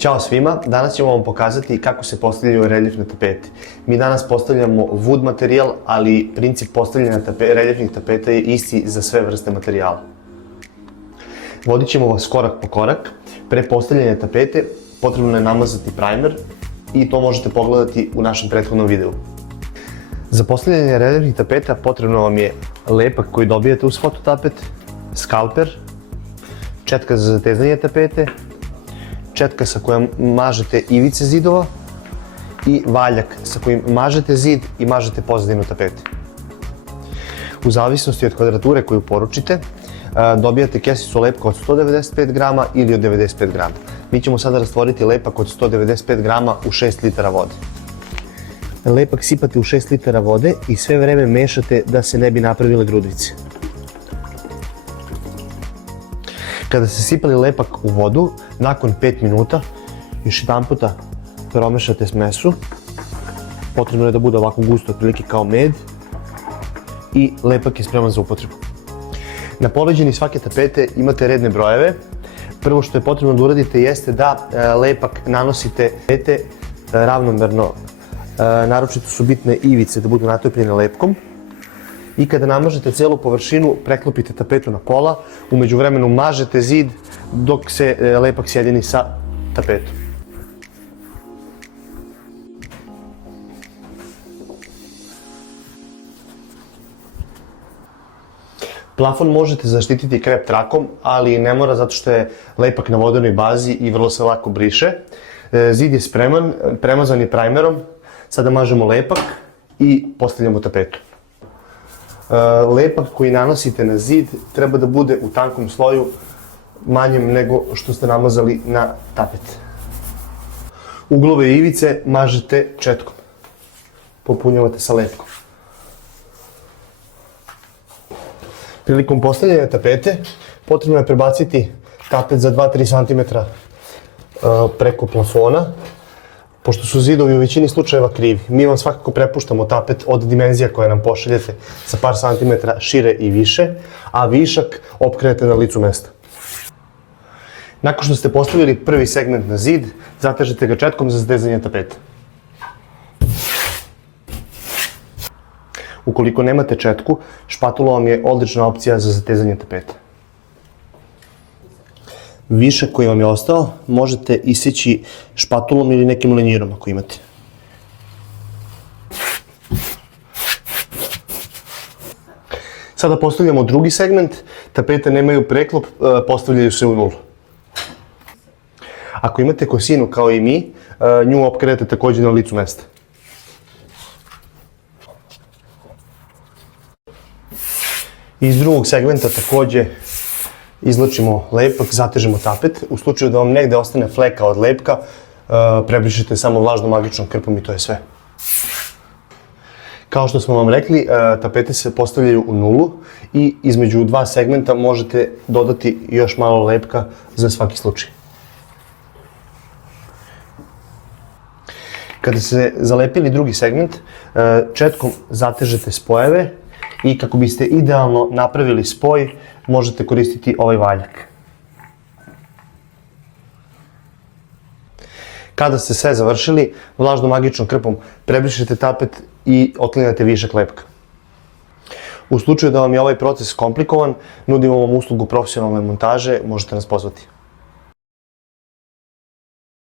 Ćao svima, danas ćemo vam pokazati kako se postavljaju reljefne tapete. Mi danas postavljamo wood materijal, ali princip postavljanja reljefnih tapeta je isti za sve vrste materijala. Vodit ćemo vas korak po korak. Pre postavljanja tapete potrebno je namazati primer i to možete pogledati u našem prethodnom videu. Za postavljanje reljefnih tapeta potrebno vam je lepak koji dobijate uz fototapet, skalper, četka za zatezanje tapete, četka sa kojom mažete ivice zidova i valjak sa kojim mažete zid i mažete pozadinu tapete. U zavisnosti od kvadrature koju poručite, dobijate kesicu lepka od 195 grama ili od 95 grama. Mi ćemo sada rastvoriti lepak od 195 grama u 6 litara vode. Lepak sipate u 6 litara vode i sve vreme mešate da se ne bi napravile grudvice. Kada ste sipali lepak u vodu, nakon 5 minuta još jedan puta promešate smesu. Potrebno je da bude ovako gusto, otprilike kao med, i lepak je spreman za upotrebu. Na poleđini svake tapete imate redne brojeve. Prvo što je potrebno da uradite jeste da lepak nanosite tapete ravnomerno. Naročito su bitne ivice da budu natopljene lepkom. I kada namažete celu površinu, preklopite tapetu na pola, u međuvremenu mažete zid dok se lepak sjedini sa tapetom. Plafon možete zaštititi krep trakom, ali ne mora zato što je lepak na vodenoj bazi i vrlo se lako briše. Zid je spreman, premazan je primerom, sada mažemo lepak i postavljamo tapetu. Lepak koji nanosite na zid treba da bude u tankom sloju, manjem nego što ste namazali na tapet. Uglove i ivice mažete četkom. Popunjavate sa lepkom. Prilikom postavljanja tapete potrebno je prebaciti tapet za 2-3 cm preko plafona, pošto su zidovi u većini slučajeva krivi. Mi vam svakako prepuštamo tapet od dimenzija koje nam pošaljete sa par santimetra šire i više, a višak opkrenete na licu mesta. Nakon što ste postavili prvi segment na zid, zatežete ga četkom za zatezanje tapete. Ukoliko nemate četku, špatula vam je odlična opcija za zatezanje tapete. Višak koji vam je ostao možete iseći špatulom ili nekim lenjirom ako imate. Sada postavljamo drugi segment. Tapete nemaju preklop, postavljaju se u nulu. Ako imate kosinu kao i mi, nju opkrenete također na licu mesta. Iz drugog segmenta također izvlačimo lepak, zatežemo tapet. U slučaju da vam negde ostane fleka od lepka, prebrišite samo vlažnom magičnom krpom i to je sve. Kao što smo vam rekli, tapete se postavljaju u nulu i između dva segmenta možete dodati još malo lepka za svaki slučaj. Kada ste zalepili drugi segment, četkom zatežete spojeve i kako biste idealno napravili spoj, možete koristiti ovaj valjak. Kada ste sve završili, vlažnom magičnom krpom prebrišete tapet i otklanjate višak lepka. U slučaju da vam je ovaj proces komplikovan, nudimo vam uslugu profesionalne montaže, možete nas pozvati.